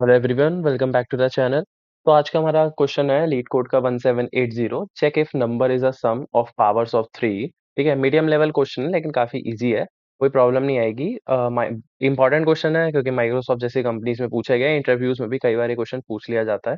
Hello everyone, welcome back to the channel. तो आज का हमारा क्वेश्चन है लीड कोड का 1780। Check if number is a sum of powers of three. ठीक है, मीडियम लेवल क्वेश्चन है लेकिन काफी इजी है, कोई प्रॉब्लम नहीं आएगी। इंपॉर्टेंट क्वेश्चन है क्योंकि माइक्रोसॉफ्ट जैसी कंपनीज में पूछा गया है, इंटरव्यूज में भी कई बार ये क्वेश्चन पूछ लिया जाता है।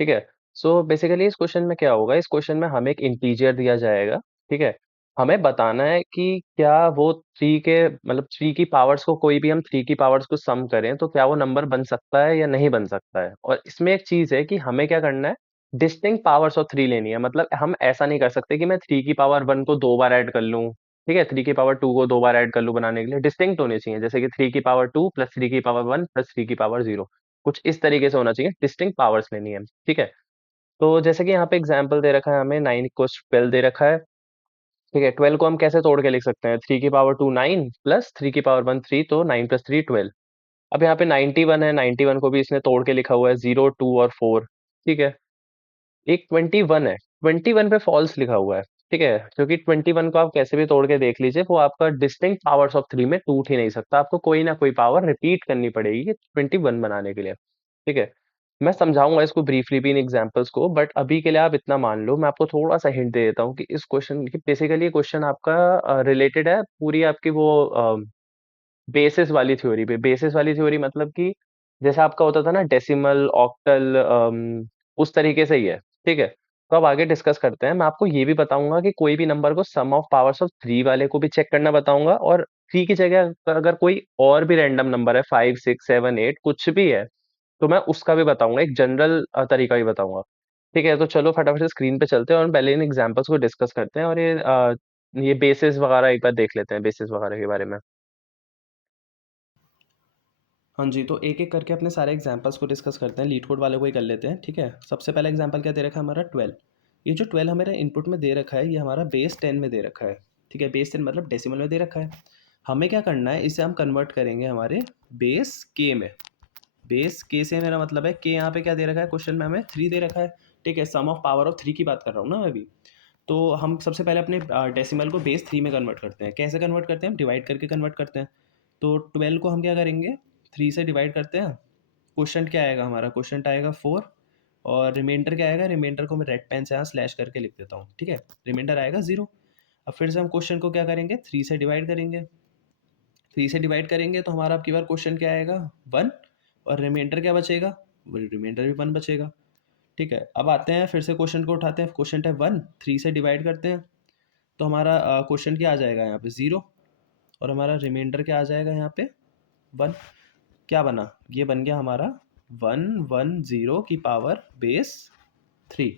ठीक है। सो बेसिकली इस क्वेश्चन में क्या होगा, इस क्वेश्चन में हमें एक इंटीजर दिया जाएगा। ठीक है। हमें बताना है कि क्या वो थ्री के मतलब थ्री की पावर्स को, कोई भी हम थ्री की पावर्स को सम करें तो क्या वो नंबर बन सकता है या नहीं बन सकता है। और इसमें एक चीज है कि हमें क्या करना है, डिस्टिंक्ट पावर्स ऑफ थ्री लेनी है। मतलब हम ऐसा नहीं कर सकते कि मैं थ्री की पावर वन को दो बार ऐड कर लूं, ठीक है, थ्री की पावर टू को दो बार ऐड कर लूं। बनाने के लिए डिस्टिंक्ट होने चाहिए, जैसे कि थ्री की पावर टू प्लस थ्री की पावर वन प्लस थ्री की पावर जीरो, कुछ इस तरीके से होना चाहिए। डिस्टिंक्ट पावर्स लेनी है। ठीक है। तो जैसे कि यहाँ पे एग्जाम्पल दे रखा है, हमें 9 इक्वल्स 12 दे रखा है। ठीक है, 12 को हम कैसे तोड़ के लिख सकते हैं, थ्री की power two nine plus three की पावर वन थ्री, तो नाइन प्लस थ्री 12। अब यहाँ पे 91 है, 91 को भी इसने तोड़ के लिखा हुआ है, जीरो टू और फोर। ठीक है। एक 21 है, 21 पे फॉल्स लिखा हुआ है। ठीक है, क्योंकि 21 को आप कैसे भी तोड़ के देख लीजिए, वो आपका डिस्टिंक्ट पावर्स ऑफ थ्री में टूट ही नहीं सकता, आपको कोई ना कोई पावर रिपीट करनी पड़ेगी 21 बनाने के लिए। ठीक है। मैं समझाऊंगा इसको ब्रीफली भी इन एग्जांपल्स को, बट अभी के लिए आप इतना मान लो। मैं आपको थोड़ा सा हिंट दे देता हूँ कि इस क्वेश्चन की बेसिकली क्वेश्चन आपका रिलेटेड है पूरी आपकी वो बेसिस वाली थ्योरी पे। बेसिस वाली थ्योरी मतलब कि जैसा आपका होता था ना डेसिमल ऑक्टल, उस तरीके से ही है। ठीक है। तो अब आगे डिस्कस करते हैं। मैं आपको ये भी बताऊंगा कि कोई भी नंबर को सम ऑफ पावर्स ऑफ थ्री वाले को भी चेक करना बताऊंगा, और थ्री की जगह अगर कोई और भी रैंडम नंबर है, फाइव सिक्स सेवन एट कुछ भी है, तो मैं उसका भी बताऊंगा, एक जनरल तरीका भी बताऊंगा। ठीक है। तो चलो फटाफट से स्क्रीन पे चलते हैं और पहले इन एग्जांपल्स को डिस्कस करते हैं, और ये बेसिस वगैरह एक बार देख लेते हैं, बेसिस वगैरह के बारे में। हाँ जी, तो एक-एक करके अपने सारे एग्ज़ाम्पल्स को डिस्कस करते हैं, लीड कोड वाले को ही कर लेते हैं, ठीक है? सबसे पहला एग्ज़ाम्पल क्या दे रखा है हमारा 12। ये जो 12 हमारे इनपुट में दे रखा है, ये हमारा बेस 10 में दे रखा है, ठीक है? बेस 10 मतलब डेसिमल में दे रखा है। हमें क्या करना है, इसे हम कन्वर्ट करेंगे हमारे बेस के में। बेस के से मेरा मतलब है, के यहाँ पे क्या दे रखा है क्वेश्चन में, हमें 3 दे रखा है, ठीक है? सम ऑफ पावर ऑफ 3 की बात कर रहा हूँ ना मैं अभी। तो हम सबसे पहले अपने डेसिमल को बेस 3 में कन्वर्ट करते हैं। कैसे कन्वर्ट करते हैं? हम डिवाइड करके कन्वर्ट करते हैं। तो 12 को हम क्या करेंगे, 3 से डिवाइड करते हैं। क्वोशंट क्या आएगा हमारा, क्वोशंट आएगा 4, और रिमाइंडर क्या आएगा, रिमाइंडर को मैं रेड पेन से यहाँ स्लैश करके लिख देता हूँ, ठीक है? रिमाइंडर आएगा 0। अब फिर से हम क्वेश्चन को क्या करेंगे, 3 से डिवाइड करेंगे। 3 से डिवाइड करेंगे तो हमारा अब की बार क्वेश्चन क्या आएगा, 1, और रिमाइंडर क्या बचेगा, वो रिमाइंडर भी 1 बचेगा। ठीक है, अब आते हैं फिर से क्वेश्चन को उठाते हैं। क्वेश्चन है 1, 3 से डिवाइड करते हैं तो हमारा क्वेश्चन क्या आ जाएगा यहाँ पे, 0, और हमारा रिमाइंडर क्या आ जाएगा यहाँ पे, 1। क्या बना, ये बन गया हमारा 110 की पावर बेस 3।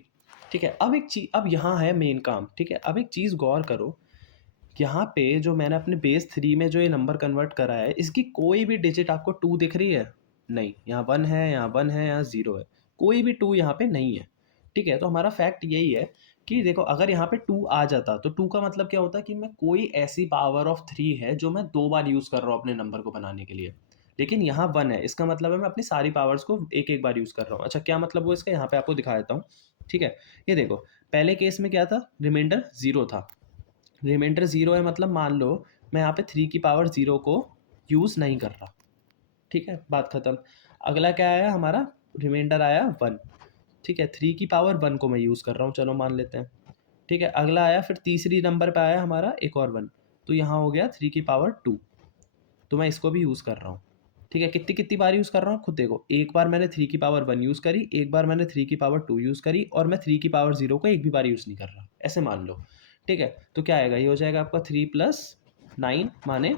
ठीक है, अब एक चीज, अब यहाँ है मेन काम, ठीक है? अब एक चीज़ गौर करो, यहाँ पे जो मैंने अपने बेस 3 में जो ये नंबर कन्वर्ट करा है, इसकी कोई भी डिजिट आपको 2 दिख रही है? नहीं, यहाँ 1 है, यहाँ 1 है, यहाँ 0 है, कोई भी 2 यहाँ पे नहीं है। ठीक है, तो हमारा फैक्ट यही है कि देखो, अगर यहाँ पे 2 आ जाता तो 2 का मतलब क्या होता है कि मैं कोई ऐसी पावर ऑफ 3 है जो मैं 2 बार यूज़ कर रहा हूँ अपने नंबर को बनाने के लिए। लेकिन यहाँ 1 है, इसका मतलब है मैं अपनी सारी पावर्स को एक-एक बार यूज़ कर रहा हूँ। अच्छा, क्या मतलब हुआ इसका, यहाँ पे आपको दिखा देता हूँ। ठीक है, ये देखो, पहले केस में क्या था, रिमाइंडर 0 था। रिमाइंडर 0 है मतलब मान लो मैं यहाँ पे 3 की पावर 0 को यूज़ नहीं कर रहा। ठीक है, बात खत्म। अगला क्या आया हमारा, रिमाइंडर आया 1। ठीक है, 3 की पावर 1 को मैं यूज़ कर रहा हूँ, चलो मान लेते हैं। ठीक है, अगला आया, फिर तीसरी नंबर पे आया हमारा एक और 1, तो यहाँ हो गया 3 की पावर 2, तो मैं इसको भी यूज़ कर रहा हूँ। ठीक है, कितनी कितनी बार यूज़ कर रहा हूँ खुद देखो, एक बार मैंने 3 की पावर 1 यूज़ करी, एक बार मैंने 3 की पावर 2 यूज़ करी, और मैं 3 की पावर 0 को एक भी बार यूज़ नहीं कर रहा, ऐसे मान लो। ठीक है, तो क्या आएगा, ये हो जाएगा आपका 3 प्लस 9 माने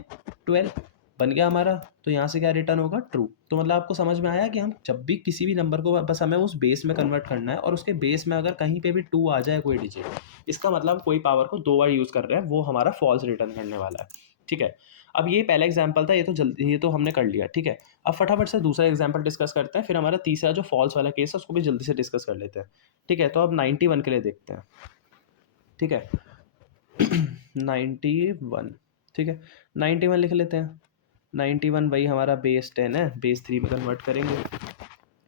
12, बन गया हमारा। तो यहाँ से क्या रिटर्न होगा, ट्रू। तो मतलब आपको समझ में आया कि हम जब भी किसी भी नंबर को, बस हमें उस बेस में कन्वर्ट करना है, और उसके बेस में अगर कहीं पे भी 2 आ जाए कोई डिजिट, इसका मतलब कोई पावर को 2 बार यूज़ कर रहे हैं, वो हमारा फॉल्स रिटर्न करने वाला है। ठीक है, अब ये पहला एग्जाम्पल था, ये तो जल्दी, ये तो हमने कर लिया। ठीक है, अब फटाफट से दूसरा एग्जाम्पल डिस्कस करते हैं, फिर हमारा तीसरा जो फॉल्स वाला केस है उसको भी जल्दी से डिस्कस कर लेते हैं। ठीक है, तो अब 91 के लिए देखते हैं। ठीक है, 91, ठीक है, 91 लिख लेते हैं। 91 भाई हमारा बेस 10 है, बेस 3 में कन्वर्ट करेंगे,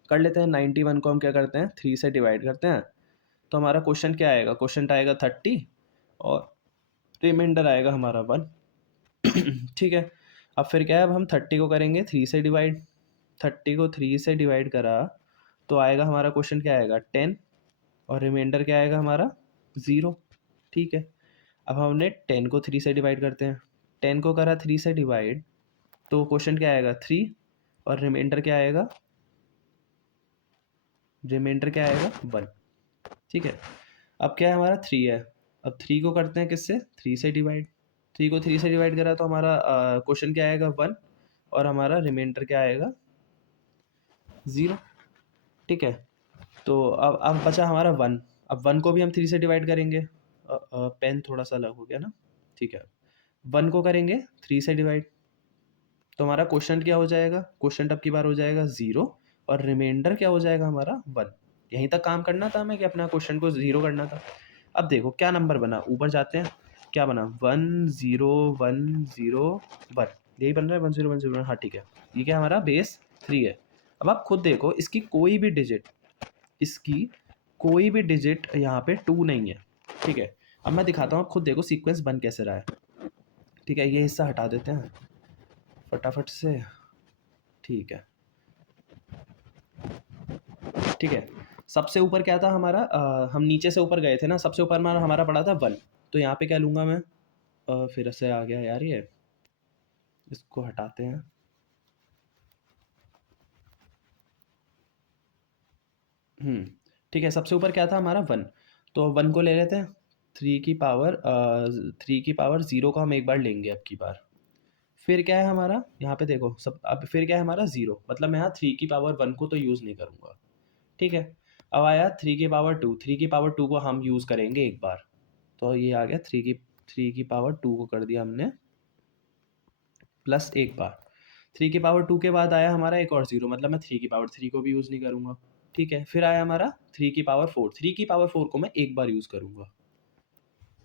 कर लेते हैं। 91 को हम क्या करते हैं, 3 से डिवाइड करते हैं, तो हमारा क्वेश्चन क्या आएगा, क्वेश्चन आएगा 30, और रिमाइंडर आएगा हमारा 1। ठीक है, अब फिर क्या है, अब हम 30 को करेंगे 3 से डिवाइड, 30 को 3 से डिवाइड करा तो आएगा हमारा क्वेश्चन क्या आएगा 10, और रिमाइंडर क्या आएगा हमारा 0। ठीक है, अब हमने 10 को 3 से डिवाइड करते हैं, 10 को करा 3 से डिवाइड तो क्वेश्चन क्या आएगा 3, और रिमाइंडर क्या आएगा, रिमाइंडर क्या आएगा 1। ठीक है, अब क्या है हमारा 3 है, अब 3 को करते हैं किससे 3 से डिवाइड, 3 को 3 से डिवाइड करा तो हमारा क्वेश्चन क्या आएगा 1, और हमारा रिमाइंडर क्या आएगा 0। ठीक है, तो अब बचा हमारा 1, अब 1 को भी हम 3 से डिवाइड करेंगे, पेन थोड़ा सा अलग हो गया ना। ठीक है, 1 को करेंगे 3 से डिवाइड तो हमारा क्वेश्चन क्या हो जाएगा, क्वेश्चन अब की बार हो जाएगा 0, और रिमाइंडर क्या हो जाएगा हमारा 1। यहीं तक काम करना था हमें कि अपना क्वेश्चन को 0 करना था। अब देखो क्या नंबर बना, ऊपर जाते हैं, क्या बना 1 0 1 0 1, यही बन रहा है 1 0 1 0 1। हाँ ठीक है, ये क्या हमारा बेस 3 है। अब आप खुद देखो इसकी कोई भी डिजिट, इसकी कोई भी डिजिट यहाँ पे 2 नहीं है। ठीक है, अब मैं दिखाता हूँ, आप खुद देखो सीक्वेंस बन कैसे रहा है। ठीक है, ये हिस्सा हटा देते हैं फटाफट से। ठीक है, ठीक है, सबसे ऊपर क्या था हमारा, हम नीचे से ऊपर गए थे ना, सबसे ऊपर हमारा हमारा पड़ा था 1, तो यहाँ पे क्या लूँगा मैं, फिर से आ गया यार ये, इसको हटाते हैं। ठीक है, सबसे ऊपर क्या था हमारा 1, तो 1 को ले लेते हैं, 3 की पावर 0 को हम एक बार लेंगे अब की बार। फिर क्या है हमारा यहाँ पे देखो सब, अब फिर क्या है हमारा 0, मतलब मैं यहाँ 3 की पावर 1 को तो यूज़ नहीं करूँगा। ठीक है, अब आया 3 की पावर 2, 3 की पावर 2 को हम यूज़ करेंगे एक बार, तो ये आ गया 3 की पावर 2 को कर दिया हमने प्लस एक बार। 3 की पावर 2 के बाद आया हमारा एक और 0, मतलब मैं 3 की पावर 3 को भी यूज़ नहीं करूँगा। ठीक है, फिर आया हमारा 3 की पावर 4, 3 की पावर 4 को मैं एक बार यूज़ करूँगा,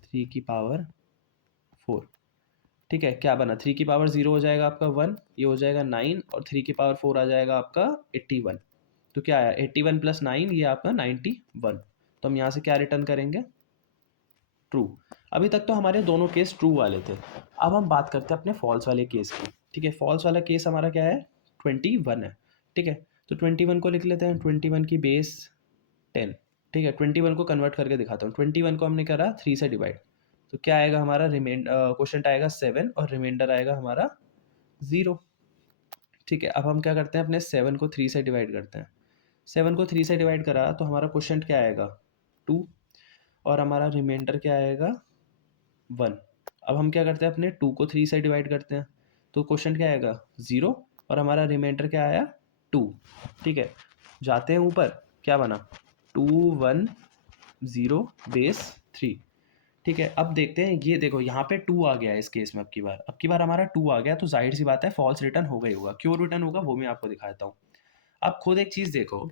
3 की पावर 4। ठीक है, क्या बना 3 की पावर 0 हो जाएगा आपका 1, ये हो जाएगा 9, और 3 की पावर 4 आ जाएगा आपका 81। तो क्या आया 81 प्लस 9, ये आपका 91। तो हम यहाँ से क्या रिटर्न करेंगे, ट्रू। अभी तक तो हमारे दोनों केस ट्रू वाले थे। अब हम बात करते हैं अपने फॉल्स वाले केस की। ठीक है, फॉल्स वाला केस हमारा क्या है 21 है। ठीक है, तो 21 को लिख लेते हैं, 21 की बेस 10। ठीक है, 21 को कन्वर्ट करके दिखाता हूँ, 21 को हमने करा 3 से डिवाइड, तो क्या आएगा हमारा क्वेश्चन आएगा 7, और रिमाइंडर आएगा हमारा 0। ठीक है, अब हम क्या करते हैं, अपने 7 को 3 से डिवाइड करते हैं, 7 को 3 से डिवाइड करा तो हमारा क्वेश्चन क्या आएगा 2, और हमारा रिमाइंडर क्या आएगा 1। अब हम क्या करते हैं, अपने 2 को 3 से डिवाइड करते हैं, तो क्वेश्चन क्या आएगा 0, और हमारा रिमाइंडर क्या आया 2। ठीक है, जाते हैं ऊपर, क्या बना 2 1 0 बेस 3। ठीक है, अब देखते हैं, ये देखो यहाँ पे 2 आ गया है इस केस में, अब की बार हमारा 2 आ गया, तो जाहिर सी बात है फॉल्स रिटर्न हो गई होगा। क्यों रिटर्न होगा वो मैं आपको दिखाता हूँ। आप खुद एक चीज़ देखो,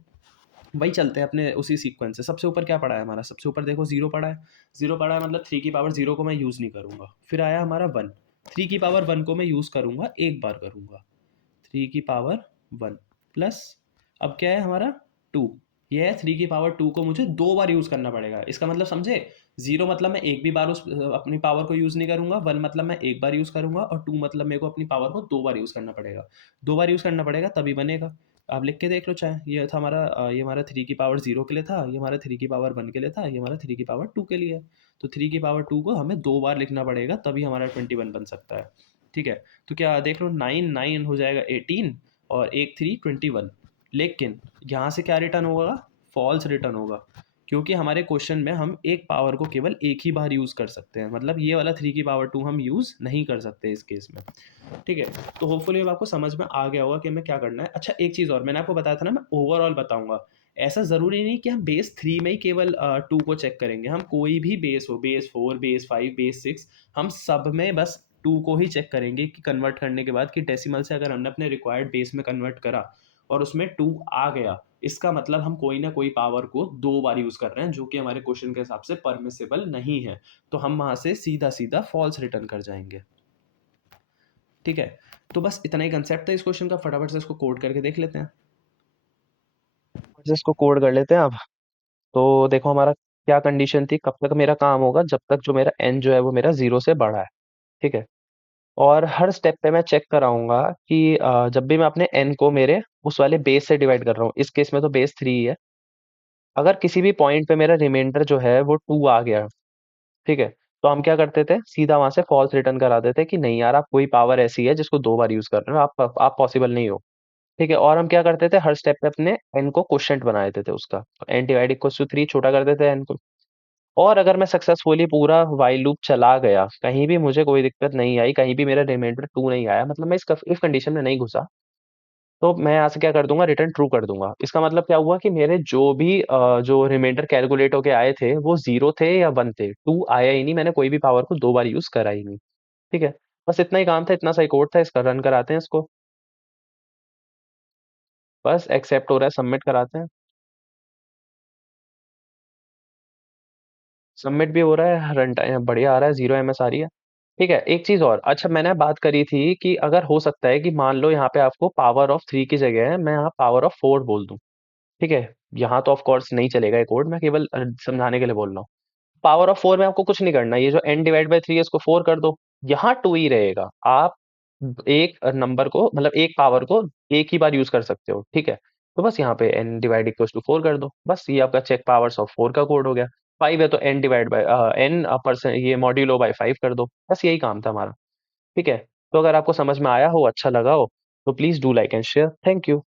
वही चलते हैं अपने उसी सीक्वेंस से। सबसे ऊपर क्या पड़ा है हमारा, सबसे ऊपर देखो 0 पड़ा है, 0 पड़ा है मतलब 3 की पावर 0 को मैं यूज़ नहीं करूँगा। फिर आया हमारा 1, 3 की पावर 1 को मैं यूज़ करूँगा, एक बार करूँगा, 3 की पावर 1 प्लस, अब क्या है हमारा 2, ये है 3 की पावर 2 को मुझे 2 बार यूज़ करना पड़ेगा। इसका मतलब समझे, 0 मतलब मैं एक भी बार उस अपनी पावर को यूज़ नहीं करूँगा, 1 मतलब मैं एक बार यूज़ करूँगा, और 2 मतलब मेरे को अपनी पावर को 2 बार यूज़ करना पड़ेगा। 2 बार यूज़ करना पड़ेगा तभी बनेगा। आप लिख के देख लो चाहे, ये था हमारा ये हमारा 3 की पावर 0 के लिए था, ये हमारा 3 की पावर 1 के लिए था, ये हमारा 3 की पावर 2 के लिए है। तो 3 की पावर 2 को हमें 2 बार लिखना पड़ेगा तभी हमारा 21 बन सकता है। ठीक है, तो क्या देख लो 9 9 हो जाएगा 18, और एक 3 21। लेकिन यहाँ से क्या रिटर्न होगा, फॉल्स रिटर्न होगा, क्योंकि हमारे क्वेश्चन में हम एक पावर को केवल एक ही बार यूज़ कर सकते हैं, मतलब ये वाला 3 की पावर 2 हम यूज़ नहीं कर सकते इस केस में। ठीक है, तो होपफुली अब आपको समझ में आ गया होगा कि हमें क्या करना है। अच्छा एक चीज़ और, मैंने आपको बताया था ना मैं ओवरऑल बताऊंगा, ऐसा ज़रूरी नहीं कि हम बेस 3 में ही केवल 2 को चेक करेंगे, हम कोई भी बेस हो, बेस 4 बेस 5 बेस 6, हम सब में बस 2 को ही चेक करेंगे कि कन्वर्ट करने के बाद कि डेसिमल से अगर हमने अपने रिक्वायर्ड बेस में कन्वर्ट करा और उसमें 2 आ गया, इसका मतलब हम कोई ना कोई पावर को 2 बार यूज़ कर रहे हैं, जो कि हमारे क्वेश्चन के हिसाब से परमिसिबल नहीं है, तो हम वहाँ से सीधा सीधा फॉल्स रिटर्न कर जाएंगे। ठीक है, तो बस इतना ही कंसेप्ट था इस क्वेश्चन का, फटाफट से इसको कोड करके देख लेते हैं। इसको कोड कर लेते हैं अब। तो देखो हमारा क्या कंडीशन थी, कब तक मेरा काम होगा, जब तक जो मेरा एन जो है वो मेरा 0 से बड़ा है। ठीक है, और हर स्टेप पे मैं चेक कराऊंगा कि जब भी मैं अपने n को मेरे उस वाले बेस से डिवाइड कर रहा हूँ, इस केस में तो बेस 3 है। अगर किसी भी पॉइंट पे मेरा रिमाइंडर जो है वो 2 आ गया, ठीक है, तो हम क्या करते थे, सीधा वहां से फॉल्स रिटर्न करा देते कि नहीं यार, आप कोई पावर ऐसी है जिसको 2 बार यूज कर रहे हो, आप पॉसिबल नहीं हो। ठीक है, और हम क्या करते थे, हर स्टेप पे अपने n को क्वोशंट बना देते थे उसका, तो n डिवाइड इक्वल्स टू 3 छोटा कर देते हैं n को। और अगर मैं सक्सेसफुली पूरा वाइल लूप चला गया, कहीं भी मुझे कोई दिक्कत नहीं आई, कहीं भी मेरा रिमाइंडर 2 नहीं आया, मतलब मैं इस कंडीशन में नहीं घुसा, तो मैं यहाँ से क्या कर दूंगा, रिटर्न ट्रू कर दूंगा। इसका मतलब क्या हुआ कि मेरे जो भी जो रिमाइंडर कैलकुलेट होके आए थे वो 0 थे या 1 थे, 2 आया ही नहीं, मैंने कोई भी पावर को 2 बार यूज करा ही नहीं। ठीक है, बस इतना ही काम था, इतना सही कोड था, इसका रन कराते हैं इसको। बस एक्सेप्ट हो रहा है, सबमिट कराते हैं। सबमिट भी हो रहा है, रन टाइम बढ़िया आ रहा है, 0 ms आ रही है। ठीक है, एक चीज और, अच्छा मैंने बात करी थी कि अगर हो सकता है कि मान लो यहाँ पे आपको पावर ऑफ 3 की जगह है मैं यहाँ पावर ऑफ 4 बोल दूं। ठीक है, यहाँ तो ऑफ कोर्स नहीं चलेगा ये कोड, मैं केवल समझाने के लिए बोल रहा हूँ। पावर ऑफ 4 में आपको कुछ नहीं करना, ये जो n डिवाइड बाई 3 है इसको 4 कर दो, यहाँ 2 ही रहेगा। आप एक नंबर को, मतलब एक पावर को एक ही बार यूज कर सकते हो। ठीक है, तो बस यहाँ पे n डिवाइड इक्वल टू 4 कर दो, बस ये आपका चेक पावर्स ऑफ 4 का कोड हो गया। 5 है तो n divide by n percent ये मॉड्यूलो बाई 5 कर दो, बस यही काम था हमारा। ठीक है, तो अगर आपको समझ में आया हो, अच्छा लगा हो, तो please do like and share. Thank you.